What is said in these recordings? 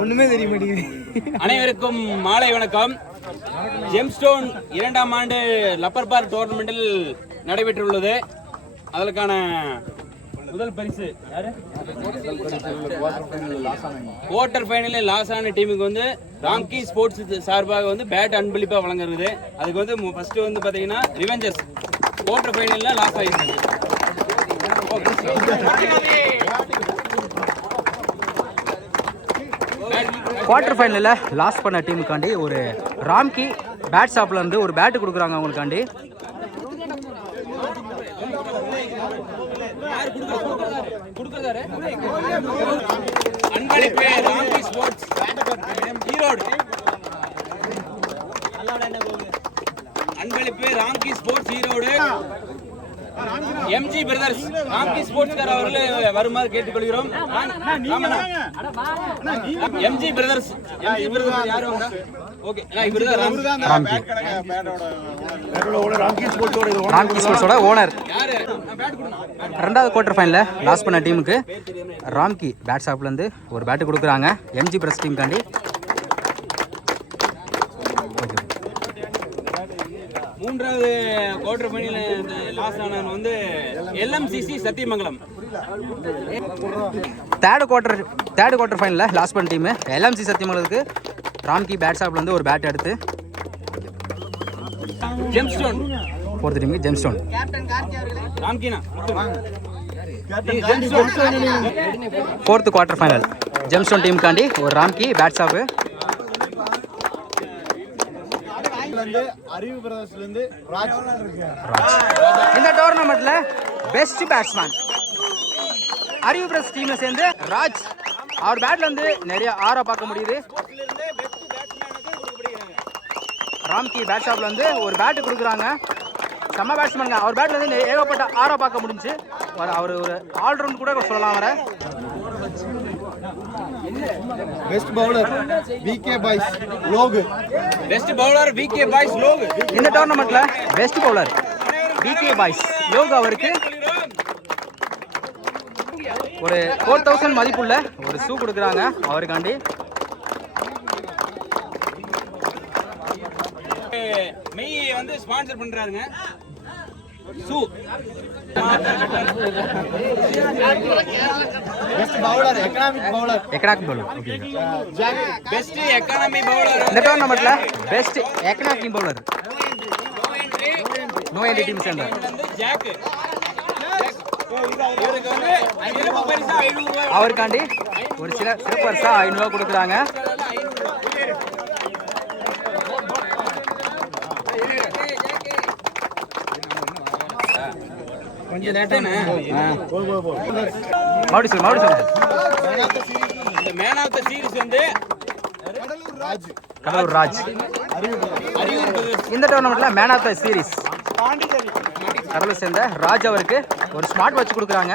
ஒண்ணுமே தெரிய மாட்டேங்குது. அனைவருக்கும் மாலை வணக்கம். ஜெம்ஸ்டோன் 2ஆம் ஆண்டு லப்பர் பார் டோர்னமெண்டில் நடைபெற்றுள்ளது. அதற்கான முதல் பரிசு யாரு? குவார்டர் ஃபைனலில் லாஸ் ஆன டீமுக்கு வந்து ராம்கி ஸ்போர்ட்ஸ் சார்பாக வந்து பேட் அன்பளிப்பாக வழங்குறது. அதுக்கு வந்து ஃபர்ஸ்ட் வந்து பார்த்தீங்கன்னா ரிவெஞ்சர்ஸ் குவார்டர் ஃபைனலில் லாஸ் ஆகிருக்கு. குவார்டர் ஃபைனலில் லாஸ் பண்ண டீமுக்காண்டி ஒரு ராம்கி பேட் ஷாப்ல இருந்து ஒரு பேட்டு கொடுக்குறாங்க அவங்களுக்காண்டி. அன்பளிப்பு ராம்கி ஸ்போர்ட்ஸ் ஈரோடு. அன்பளிப்பு Ramki sports Erode. MG brothers Ramki ஸ்போர்ட்ஸ்கார் அவர்கள் வருமாறு கேட்டுக்கொள்கிறோம். எம்ஜி பிரதர்ஸ் யாரு? ஓகே, இவர்தான் ராம்கி ஸ்போர்ட்ஸோட ஓனர். ரெண்டாவது குவார்டர் ஃபைனலில் லாஸ் பண்ண டீமுக்கு ராம்கி பேட் ஷாப்லேருந்து ஒரு பேட்டு கொடுக்குறாங்க எம்ஜி பிரஸ் டீமுக்காண்டி. மூன்றாவது குவார்டர் ஃபைனல் லாஸ் ஆனவன் வந்து எல்எம்சிசி சத்தியமங்கலம். தேர்ட் குவார்டர் ஃபைனலில் லாஸ் பண்ண டீமு எல்எம்சி சத்தியமங்கலத்துக்கு ராம்கி பேட் ஷாப்லேருந்து ஒரு பேட் எடுத்து. ஜெம்ஸ்டோன் ஃபோர்த் டீமுக்கு Gemstone. Fourth quarter final Gemstone டீமுக்காண்டி ஒரு ராம்கி பேட் ஷாப்பு. இந்த டோர்னமெண்ட்ல பெஸ்ட் பேட்ஸ்மேன் அறிவு பிரதர்ஸ் டீம்ல சேர்ந்து ராஜ். அவர் பேட்ல இருந்து நிறைய ஆரா பார்க்க முடியுது. ராம்கி பேட் ஷாப்ல இருந்து ஒரு பேட்டு கொடுக்குறாங்க. செம்ம பேட்ஸ்மேனுங்க. அவர் பேட்ல இருந்து ஏகப்பட்ட ஆரா பார்க்க முடிஞ்சு. அவர் ஒரு ஆல்ரவுண்ட் கூட சொல்லலாம். வர best bowler VK boys Lok. Best bowler VK boys Lok. இந்த டோர்னமெண்ட்ல best bowler VK boys Lok அவருக்கு ஒரு 4000 மதிப்புள்ள ஒரு ஷூ கொடுக்குறாங்க அவருக்காண்டி. மெய் வந்து ஸ்பான்சர் பண்றாருங்க shoe. Best bowler economic bowler. Okay. Best economy bowler இந்த டோர்னமெண்ட்ல best economic bowler no entry team சேர்ந்த ஜாக். அவருக்காண்டி ஒரு சிறப்பு பரிசா 500 ரூபா கொடுக்குறாங்க. மேன் ஆஃப் தி சீரிஸ் வந்து கடலூர் ராஜ். இந்த டோர்னமெண்ட்ல man of the series Cuddalore சேர்ந்த ராஜ் அவருக்கு ஒரு ஸ்மார்ட் வாட்ச் கொடுக்குறாங்க.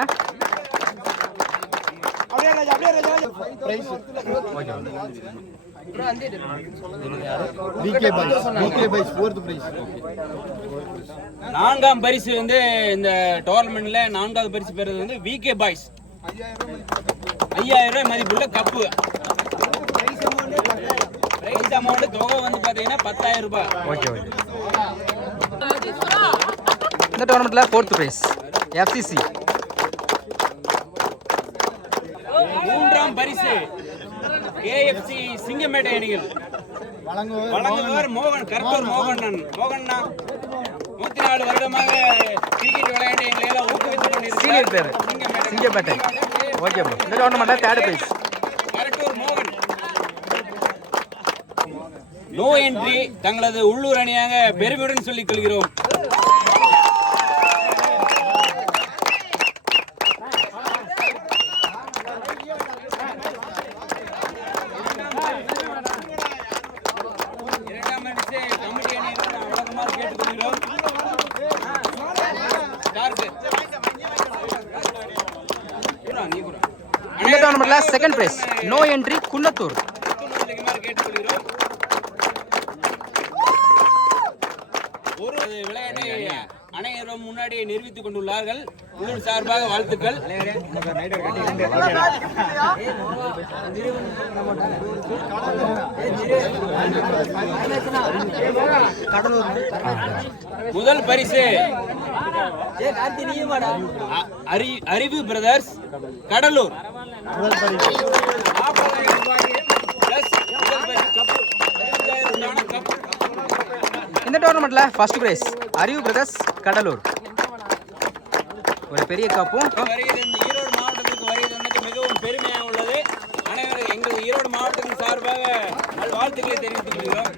நான்காம் பரிசு வந்து இந்த டோர்னமெண்ட்ல 4வது பரிசு பெறுறது வந்து விகே பாய்ஸ் 5000 ரூபாய் மதிப்புள்ள கப்பு. பிரைஸ் அமௌண்ட் தொகை வந்து பாத்தீங்கன்னா 10000 ரூபாய். ஓகே. இந்த டோர்னமெண்ட்ல 4th பிரைஸ் எஃப்சிசி. 3ஆம் பரிசு கேஎஃப்சி சிங்கமேட்டை அணிகள் வழங்குவர் மோகன் கர்த்தூர் மோகன். மோகன்னா 104 வருடமாக கிரிக்கெட் விளையாட்டு எங்களை எல்லாம் ஊக்குவித்துக் சீனியர் பேர் கொண்டிருக்கிறார் சிங்கப்பேட்டை. Okay bro. இந்த டோர்னமெண்ட்ல 3rd பிரைஸ் கர்த்தூர் மோகன். நோ என்ட்ரி தங்களது உள்ளூர் அணியாக பெருமையுடன் சொல்லிக் கொள்கிறோம். இந்த டோர்னமெண்ட்ல 2nd prize no entry Kunnathur. ஒரு தங்களது விளையாட்டை அனைவரும் முன்னாடி நிரூபித்துக் கொண்டுள்ளார்கள். குழு சார்பாக வாழ்த்துக்கள். முதல் பரிசு அறிவு பிரதர்ஸ் கடலூர். இந்த டோர்னமெண்ட்ல ஃபர்ஸ்ட் பிரைஸ் அறிவு பிரதர்ஸ் கடலூர். ஒரு பெரிய கப்பும் ஈரோடு மாவட்டத்திற்கு வருகை தந்தது மிகவும் பெருமையாக உள்ளது. அனைவரும் எங்கள் ஈரோடு மாவட்டத்தின் சார்பாக வாழ்த்துக்களை தெரிவித்துக் கொள்கிறோம்.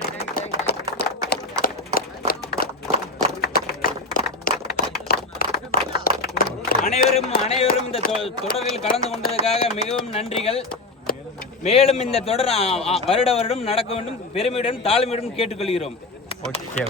அனைவரும் இந்த தொடரில் கலந்து கொண்டதற்காக மிகவும் நன்றிகள். மேலும் இந்த தொடர் வருடம் நடக்க வேண்டும் பெருமையுடன் தாழ்மையுடன் கேட்டுக்கொள்கிறோம். ஓகே